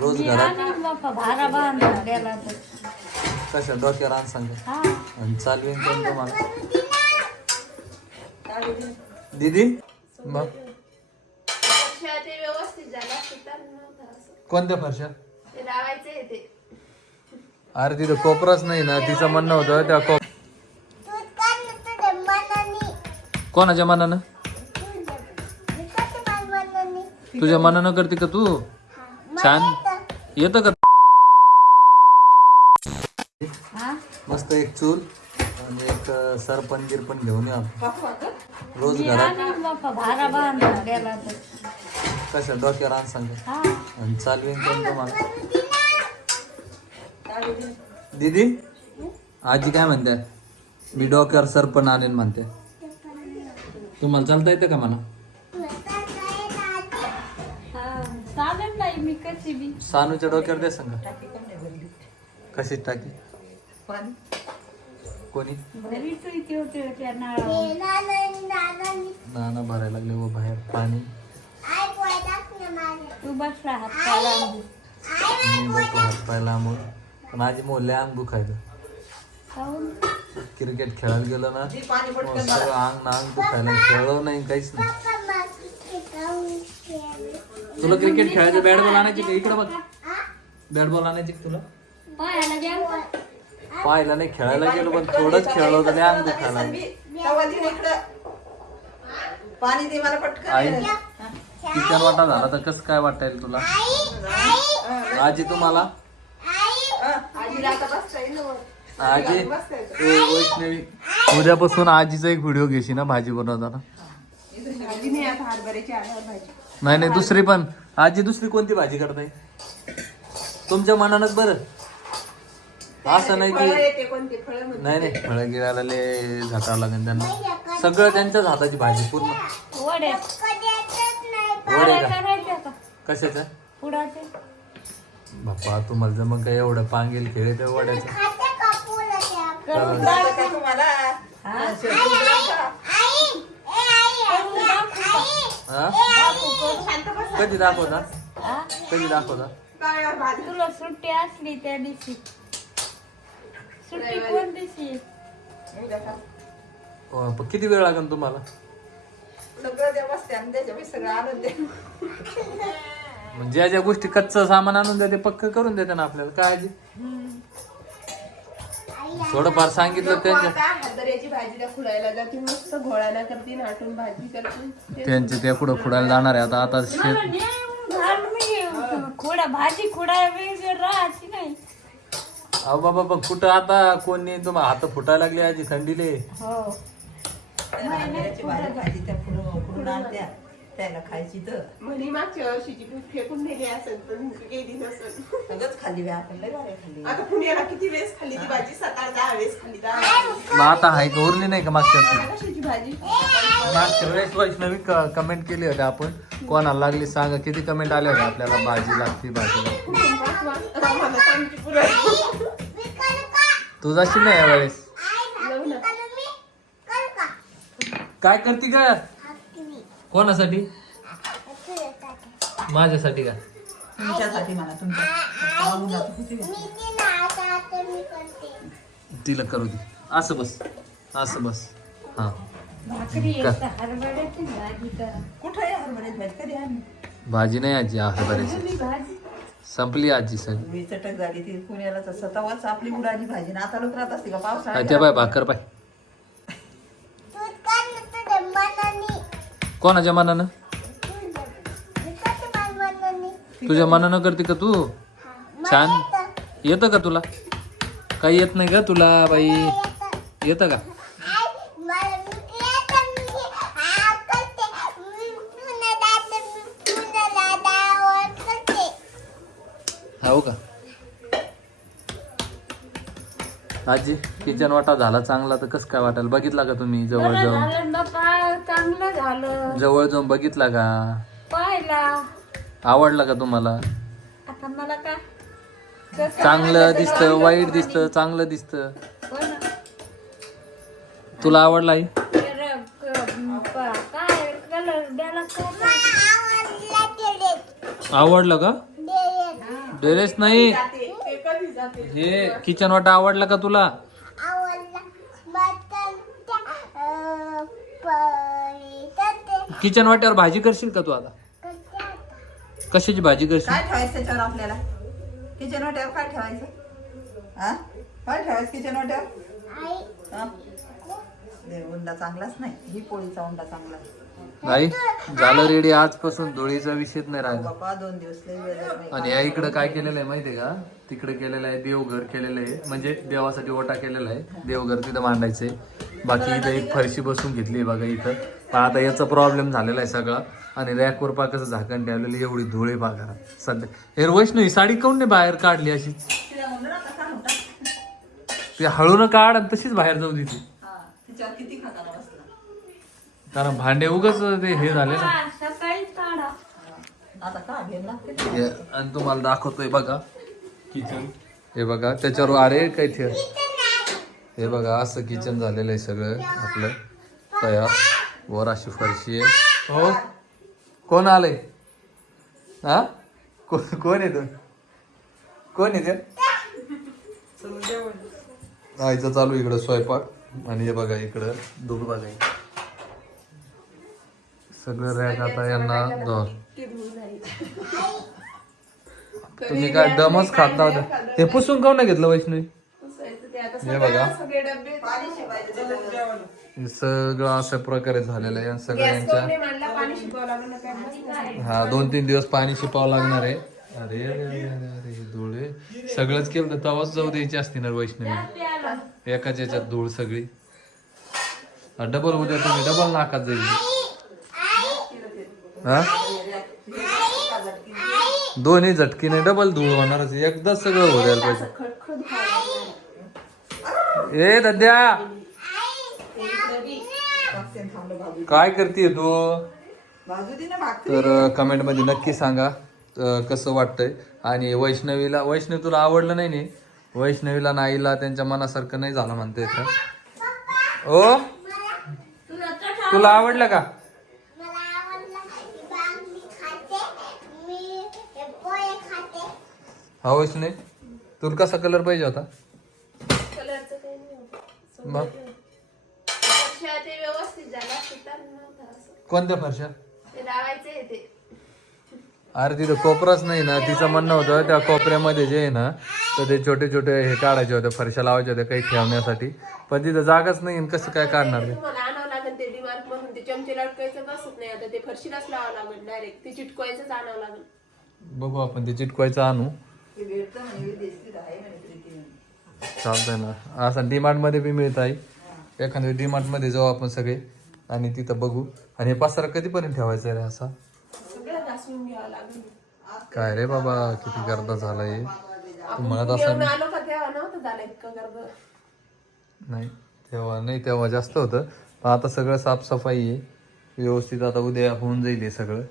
रोज घरात भारा बांधून गेला तर कशा डोक्यावर आण सांग हा आणि चालवीन कोण तुम्हाला दीदी मग ते व्यवस्थित झालं असतं तर नव्हतं असं. कोणत्या फरशा ते लावायचे ते अरे तिथं कोपराच नाही ना तिचं म्हणणं होतं त्या कोणाच्या मनानं तुझ्या मनानं करते का तू छान येतं का हा मस्त एक चूल आणि एक सरपण गिरपण घेऊन या रोज घरात भारा बांधून गेला तर कशा डोक्यावर आण सांग हा आणि चालवीन कोण तुम्हाला दीदी आजी काय म्हणते मी डोक्यावर सरपण आणेन म्हणते तुम्हाला चालता येतं का मला चालेल नाही मी कशी बी सानूच्या डोक्यावर दे सांगा कशीच टाकी कोणी घरीच इथे होते त्या नाळावर नाना भरायला लागले व बाहेर पाणी तू बसला हात पाय लांबून. मी बसलो हात पाय लांबून पण आजी मोहल्ले अंग दुखायचं काहून? क्रिकेट खेळायला गेलो ना मग सगळं अंग ना अंग दुखायला खेळलो नाही काहीच नाही तुला क्रिकेट खेळायचं बॅट बॉल आणायची का इकडं बघ बॅट बॉल आणायची का तुला पायाला गेला पाहिला नाही खेळायला गेलो पण थोडंच खेळलो होतं ते अंग दुखायला पाणी दे मला पटकन आई किचन वाटा झाला तर कसं काय वाटायला तुला आजी तुम्हाला आजीला आता बसता येईल ना. आजी वैष्णवी उद्यापासून आजीचा एक व्हिडिओ घेशी ना भाजी बनवताना भाजी नाही आता हरभऱ्याची आल्यावर भाजी. नाही नाही दुसरी पण आजी दुसरी कोणती भाजी करताय तुमच्या मनानच बरं असं नाही फळं की येते कोणते फळं म्हणते. नाही नाही फळं गिरायला लय झाटावं लागेल त्यांना सगळं त्यांच्याच हाताची भाजी पूर्ण वड्या वडे का करायच्या का कशाचं पुढाचे बाप्पा तुम्हाला जर मग काय एवढं पांगेल खेळ त्या वड्याचं करून झालं का तुम्हाला हा शांत बस. कधी दाखवता हा? कधी दाखवता तव्यावर भाजी. तुला सुट्टी असली त्या दिवशी सुट्टी कोण दिवशी उद्या खा. पण किती वेळ लागेल तुम्हाला सगळं द्या बसते आणि त्याच्या सगळं आणून दे म्हणजे ज्या ज्या गोष्टी कच्चं सामान आणून द्या ते पक्क करून देते ना आपल्याला काळजी थोडंफार सांगितलं त्यांच्या आता हरभऱ्याची भाजी त्या खुडायला जाते मस्त घोळायला करते नाटून भाजी करते. त्यांचे ते पुढं फुडायला जाणार आहे आता शेत खोडा भाजी खोडा वेगळी राहायची नाही अहो बाबा पण कुठं आता कोणी तुम्हाला हात फुटायला लागले आजी थंडीले हो हरभऱ्याची भाजी त्या पुढून आणत्या त्याला खायची तर म्हणी मागच्या वर्षीची दूध फेकून नेली असेल पण गेली नसेल. सगळंच खाल्ली बी आपण लय भारी खाल्ली आता पुण्याला किती वेळेस खाल्ली ती भाजी सकाळ 10 वेळेस खाल्ली 10 वेळेस. मग आता हाय का उरली नाही का मागच्या आता कशाची भाजी मागच्या वेळेस वैष्णवी कमेंट केली होती आपण कोणाला लागली सांगा किती कमेंट आले होते आपल्याला भाजी लागते भाजी लागते आम्हाला सांगते पुरण. तू जाशील ना यावेळेस जाऊ ना. काय करते का कोणासाठी माझ्यासाठी का तुमच्यासाठी मला तुमच्या तिला करू दे असं बस असं बस हा भाकरी एक हरभऱ्याची भाजी करा कुठं आहे हरभऱ्याची भाजी कधी आणली भाजी नाही आजी हरभऱ्याची तुम्ही भाजी संपली आजी सगळी मी चटक झाली ती पुण्याला तर स्वतःच आपली उडाली भाजी ना आता लोक राहत असते का काय पावसाळ्यात त्या बाय भाकर पाय कोणाच्या मनानं तुझ्या मनानं करते का तू छान येतं का तुला काही येत नाही का तुला बाई येतं का हो का आजी किचन वाटा झाला चांगला तर कसं काय वाटेल बघितला का तुम्ही जवळ बरं जाऊन झालं बाप्पा चांगलं झालं जवळ जाऊन बघितला का पाहिला आवडला का तुम्हाला आता मला काय कसं चांगलं दिसतं वाईट दिसतं चांगलं दिसतं पण तुला आवडला आई काय कलर द्यायला काय आवडलं का ड्रेस नाही, ते कधी जाते हे किचन वाटा आवडला का तुला? किचन वाट्यावर भाजी करशील का तू आता? कशाची भाजी करशील? काय ठेवायचं त्याच्यावर आपल्याला? किचन वाट्यावर काय ठेवायचं? हा, काय ठेवायचं किचन वाट्यावर? हा? दे, उंडा चांगलाच नाही, ही पोळीचा उंडा चांगला आहे. नाही झालं रेडी, आजपासून धुळीचा विषयच नाही राहिला. बाबा 2 दिवस लय वेळ नाही. आणि या इकडं काय केलेलं आहे माहितीये का? तिकडे केलेलं आहे देवघर केलेलं आहे, म्हणजे देवासाठी ओटा केलेला आहे, देवघर तिथं मांडायचंय. बाकी इथं एक फरशी बसून घेतली बघा इथं. पण आता याचा प्रॉब्लेम झालेला आहे सगळा. आणि रॅकवर पाकाचं झाकण ठेवलेलं, एवढी धुळे बागा सध्या. हे वैष्णवी साडी काऊन नाही बाहेर काढली अशी? तिला म्हणलं ना कसा होता? ती हळून काढ आणि तशीच बाहेर जाऊ देते. हा, तिच्यावर किती खाताना बसला. कारण भांडे उगाच ते हे झाले ना. सकाळीच काढा. आता का घेऊन लागते? हे, आणि तुम्हाला दाखवतोय बघा किचन. हे बघा त्याच्यावर अरे काही ठेव. हे बघा असं किचन झालेलं आहे सगळं आपलं तयार. वर अशी फरशी आहे. हो कोण आलंय? हा कोण येतो? कोण येते? आईचं चालू इकडं स्वयंपाक. आणि हे बघा इकडं दूध बघा सगळं रॅक आता यांना तुम्ही काय दमच खात नव्हता. हे पुसून काऊन नाही घेतलं वैष्णवी? हे बघा सगळे डबे पाणी शिवायचं त्याच्यावर. हे सगळं अशा प्रकारे झालेलं आहे. सगळ्यांच्या मांडला पाणी शिकवावं लागलं काय. हा 2-3 दिवस पाणी शिपावं लागणार आहे. अरे अरे अरे अरे अरे हे धूळ आहे. सगळंच केलं तर तवाच जाऊ द्यायची असती ना वैष्णवी. एकाच याच्यात धूळ सगळी. डबल उद्या तुम्ही डबल नाकात जाईल. हा दोन्ही झटकीने डबल धूळ होणारच. एकदाच सगळं हो द्यायला पाहिजे. ए दद्या काय करते तू? बाजू दे ना भाकरी. तर कमेंट मध्ये नक्की सांगा कसं वाटतंय. आणि वैष्णवी तुला आवडलं नाही नी? वैष्णवीला नाईला त्यांच्या मनासारखं नाही झालं म्हणते. ओ तुला आवडलं का? हा वैष्णवी तुला कसा कलर पाहिजे होता? कलरचं काही नाही मग ते व्यवस्थित झालं असतं तर नव्हतं असं. कोणत्या फरशा? ते लावायचे ते. अरे तिथं कोपराच नाही ना. तिचं म्हणणं होतं त्या कोपऱ्यामध्ये जे आहे ना तर ते छोटे छोटे हे काढायचे होते, फरशा लावायच्या होत्या काही ठेवण्यासाठी. पण तिथं जागाच नाही. कसं काय काढणार ते? तुम्हाला आणावं लागेल ते डिमार्ट मधून. ते चमचे लटकायचं बसत नाही आता. ते फरशीलाच लावावं लागेल डायरेक्ट. ते चिटकवायचंच आणावं लागेल. बघू आपण ते चिटकवायचं आणू. ते भेटतं म्हणे विदेशी आहे म्हणे प्रीती. चालतंय ना. असं डीमार्ट मध्ये बी मिळत आहे. एखाद्या डीमार्ट मध्ये जाऊ आपण सगळे आणि तिथं बघू. आणि हे पसारा कधीपर्यंत ठेवायचा रे असा? सगळं घासून घ्यावं लागेल. काय रे बाबा किती गर्दा झालाय. म्हणत घेऊन असं आलो का तेव्हा नव्हतं झालं इतकं गर्द. नाही तेव्हा जास्त होतं. पण आता सगळं साफसफाई आहे व्यवस्थित. आता उद्या होऊन जाईल हे सगळं.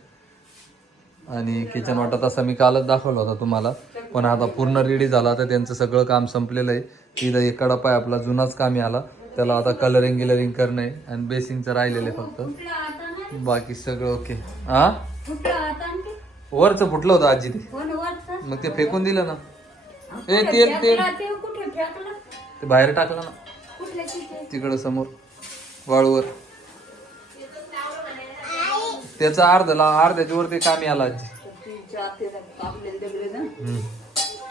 आणि किचन वाटा तसा मी कालच दाखवला होता तुम्हाला. पण आता पूर्ण रेडी झाला. आता त्यांचं सगळं काम संपलेलं आहे. इथं एक कडप आहे आपला जुनाच कामी आला. त्याला आता कलरिंग करणं आहे. आणि बेसिंगचं राहिलेलं आहे फक्त. बाकी सगळं ओके. हा वरचं फुटलं होतं आजी ते. मग ते फेकून दिलं ना. ए तेल कुठे फेकलं? ते बाहेर टाकलं ना तिकडं समोर वाळूवर. त्याचं अर्ध्याच्या वर ते कामी आला आजी. तीन-चार ते कापलेले दगडे ना,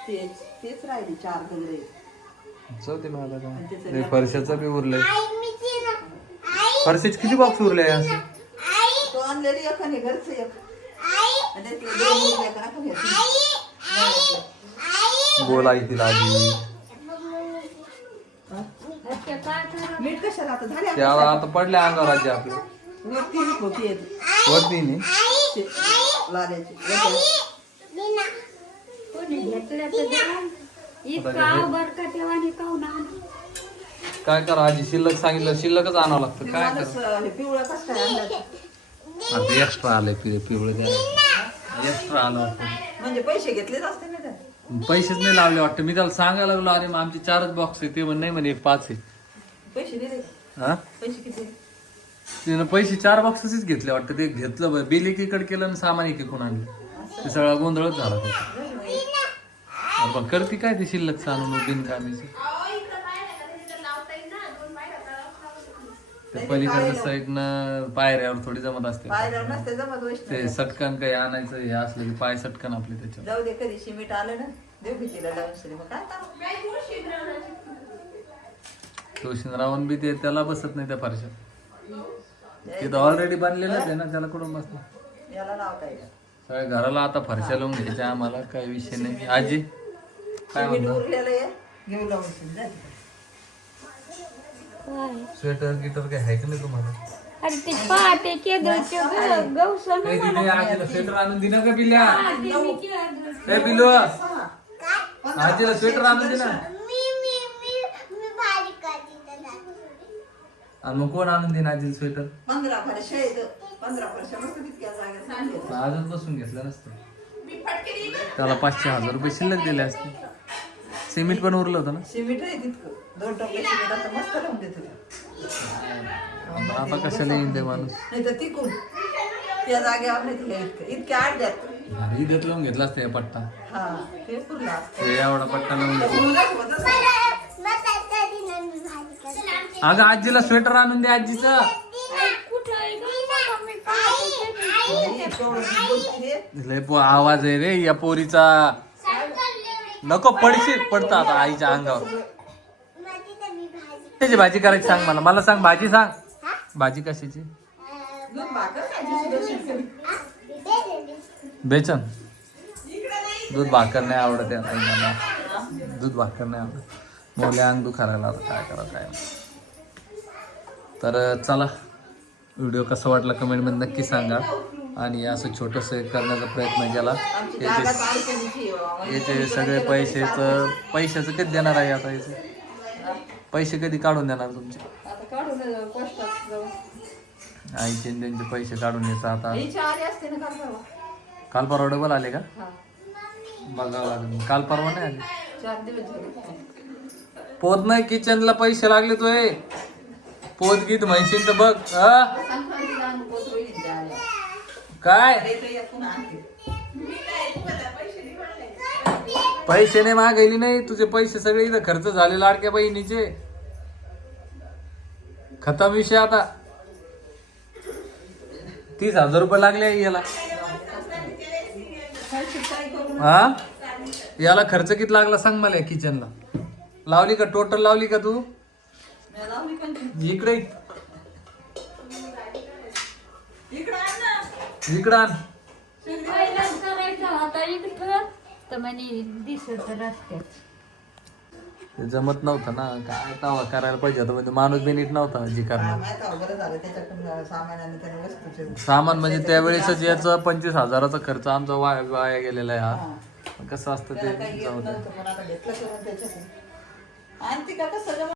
तेच राहिले 4 दगडे. जाऊ दे मला काय. फरशाचं बी उरलंय. फरशीच किती बॉक्स उरले असे? तो आणलेली एक आणि घरचं एक. आणि ते 2 उरले का आपण घेतली. बोल आई तिला आधी. मीठ कशाला आता झाले त्याला आता पडल्या अंगावर आजी आपल्या. वरती होती वरती नाही लाल्याची. कोणी घेतलं तर द्या. इतका बरका तेव्हा आणि काहून आणलं? काय करा आजी? शिल्लक सांगितलं शिल्लकच आणावं लागतं. काय करा? हे पिवळं कसं काय आणलं? आता एक्स्ट्रा आलंय पिवळं द्यायला. एक्स्ट्रा आलं वाटतं. म्हणजे पैसे घेतलेच असते ना त्यात. पैसेच नाही लावले वाटतं. मी त्याला सांगायला लागलो अरे मग आमचे 4च बॉक्स आहे. ते म्हण नाही म्हणे 5 आहे. पैसे दिले का? हा पैसे किती? तिनं पैसे 4 बॉक्सच घेतले वाटतं. ते घेतलं बिल एकीकडे केलं आणि सामान एकीकडून आणलं. ते सगळा गोंधळच झाला त्याचा. पण करते काय ते शिल्लक आणून बिनकामीचं अहो, इकडं पाहिलं का त्याची तर लावता येईल ना 2 पायऱ्या लावता ते पलीकडच्या साईडनं पायऱ्यावर थोडी जमत असते पाहिलं नसते जमत ते वैष्णव सटकन काही आणायचं हे असलं की पाय सटकन आपले त्याच्यावर जाऊ दे कधी सिमेंट आलं ना देऊ भीतीला लावून सरी मग काय करू? काय गोष्ट राहणार रावण बी ते त्याला बसत नाही त्या फरशा ते तर ऑलरेडी बांधलेलंच आहे ना त्याला कुठून बसलं याला लावता येईल सगळ्या घराला आता फरशा लावून घ्यायच्या आम्हाला काही विषय नाही आजी काय सिमेंट म्हणतो उरलेलं आहे घेऊ लावून सरी जा तिकडे. स्वेटर गिटर काही आहे का नाही तुम्हाला अरे ते पहाटे केदरचं गवसन नाही तिने आजीला स्वेटर आणून दिना का पिल्या मला ए पिलू आजीला स्वेटर आणून दिना आणि मग कोण आणून देईन आजीला स्वेटर 15 फरशा आहेत 15 फरशा मस्त तितक्या जागेत सांगितलं आजच बसून घेतलं नसतं मी फटके दिली ना. त्याला 500-1000 रुपये शिल्लक दिले असते सिमेंट पण उरलं होतं ना सिमेंट आहे तितकं 2 टोपले सिमेंट आता मस्त लावून देतो आता कशाला येईन ते माणूस नाही तर तिकून त्या जागेवर नाही तिला इतक्या आड द्यात इथेच लावून घेतला असते या पट्टा हा ते पुरला हे एवढा पट्टा लावून घेतला पुरला होतच नाही. अगं आजीला स्वेटर आणून दे आजीचं लय आवाज आहे रे या पोरीचा नको पडतं आता आईच्या अंगावर त्याची भाजी करायची सांग मला सांग भाजी सांग भाजी कशाची दूध भाकर खायची सुद्धा. बेचन दूध भाकर नाही आवडत यार मला दूध भाकर नाही आवडत मोले अंग दुखायला आता काय करा काय तर चला व्हिडिओ कसा वाटला कमेंटमध्ये नक्की सांगा आणि असं छोटंसं करण्याचा प्रयत्न केला आमची जागा अडचणीची आहे बाबा. याचे सगळे पैशाचं कधी देणार आहे आता याचे पैसे कधी काढून देणार तुमचे आता काढून पोस्टात जाऊ आईचे आणि त्यांचे पैसे काढून यायचं आता हिच्या आली असते ना काल परवा काल परवा डबल आले का हा बघावं लागेल काल परवा नाही आले 4 दिवस झाले पोत नाही किचनला पैसे लागले तोय पोत गीत म्हणशील तर बघ संक्रांतीला आणून कोथरूड इथे आल्या. काय अरे इथं एक पुन्हा आणते. पैसे नाही मागायली नाही तुझे पैसे सगळे इथं खर्च झाले लाडक्या बहिणीचे खतम विषय आता 30,000 रुपये लागले याला हा याला खर्च किती लागला सांग मला किचनला लावली का टोटल लावली का तू मी लावली पण ती. इकडे इकडं आण ना. इकडं आण पहिलाच करायचा होता इकडं तर म्हणे दिसत रस्त्यात ते जमत नव्हतं ना काय तवा करायला पाहिजे होतं म्हणजे माणूस बी नीट नव्हता जी हा, करणार माहित आहे, बरं झालं त्याच्याकडून सामान आणि त्याने वस्तूचे सामान म्हणजे त्यावेळेसच याचं 25,000चा खर्च आमचा वाया गेलेला आहे हा कसं असतं त्याला काही ते येत जाऊ दे नव्हतं पण आता घेतलं करून त्याच्याकडून आणि ती का कसं